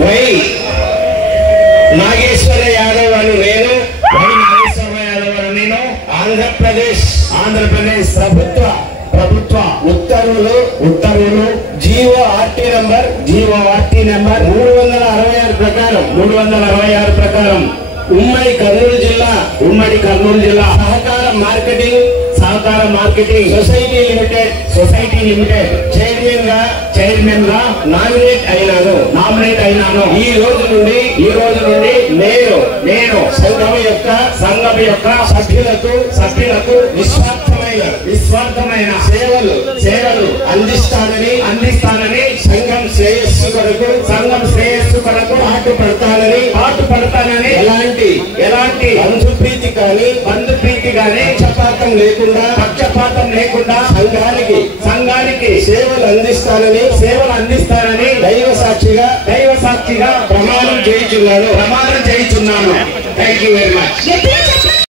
Why Nageswara Yadav అని నేను, why Nageswara Yadav అని నేను ఆంధ్రప్రదేశ్ ప్రభుత్వ ఉత్తర్వులు జీవోఆర్టీ నంబర్ 366 ప్రకారం ఉమ్మడి కర్నూలు జిల్లా సహకార మార్కెటింగ్ సొసైటీ లిమిటెడ్ చైర్మన్ గా నామినేట్ అయినాను. ఈ రోజు నుండి నేను సంఘం యొక్క సభ్యులకు నిస్వార్థమైన సేవలు అందిస్తానని సంఘం శ్రేయస్సు కొరకు పాటుపడతానని ఎలాంటి బంధుప్రీతి కానీ పక్షపాతం లేకుండా సంఘానికి సేవలు అందిస్తానని దైవ సాక్షిగా ప్రమాణం చేయించున్నాను. Thank you very much.